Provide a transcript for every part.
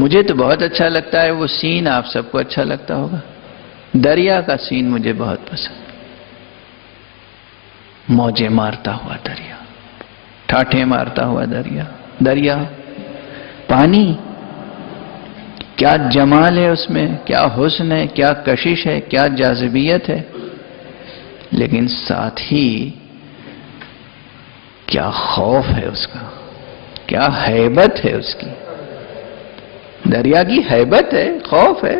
مجھے تو بہت اچھا لگتا ہے وہ سین، آپ سب کو اچھا لگتا ہوگا۔ دریا کا سین مجھے بہت پسند، موجیں مارتا ہوا دریا، ٹھاٹھیں مارتا ہوا دریا، دریا پانی، کیا جمال ہے اس میں، کیا حسن ہے، کیا کشش ہے، کیا جاذبیت ہے، لیکن ساتھ ہی کیا خوف ہے اس کا، کیا ہیبت ہے اس کی۔ دریا کی ہیبت ہے، خوف ہے۔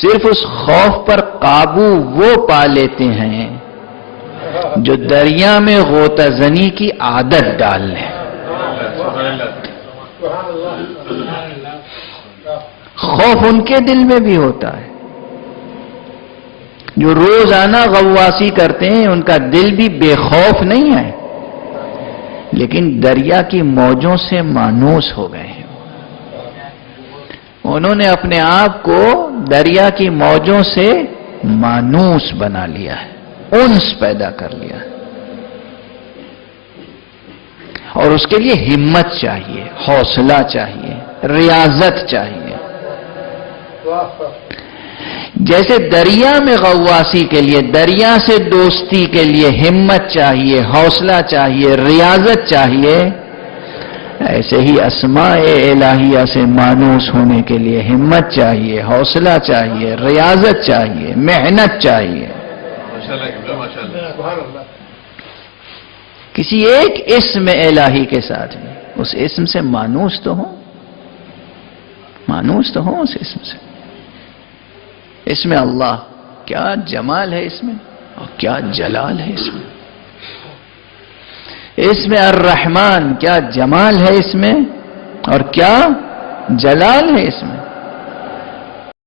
صرف اس خوف پر قابو وہ پا لیتے ہیں جو دریا میں غوطہ زنی کی عادت ڈال لیں۔ خوف ان کے دل میں بھی ہوتا ہے جو روزانہ غواصی کرتے ہیں، ان کا دل بھی بے خوف نہیں ہے، لیکن دریا کی موجوں سے مانوس ہو گئے ہیں۔ انہوں نے اپنے آپ کو دریا کی موجوں سے مانوس بنا لیا ہے، انس پیدا کر لیا ہے، اور اس کے لیے ہمت چاہیے، حوصلہ چاہیے، ریاضت چاہیے۔ جیسے دریا میں غواصی کے لیے، دریا سے دوستی کے لیے ہمت چاہیے، حوصلہ چاہیے، ریاضت چاہیے، ایسے ہی اسماء الہیہ سے مانوس ہونے کے لیے ہمت چاہیے، حوصلہ چاہیے، ریاضت چاہیے، محنت چاہیے۔ کسی ایک اسم الہی کے ساتھ بھی اس اسم سے مانوس تو ہوں، مانوس تو ہوں اس اسم سے۔ اس میں اللہ، کیا جمال ہے اس میں، اور کیا جلال ہے اس میں۔ اس میں الرحمن، کیا جمال ہے اس میں، اور کیا جلال ہے اس میں۔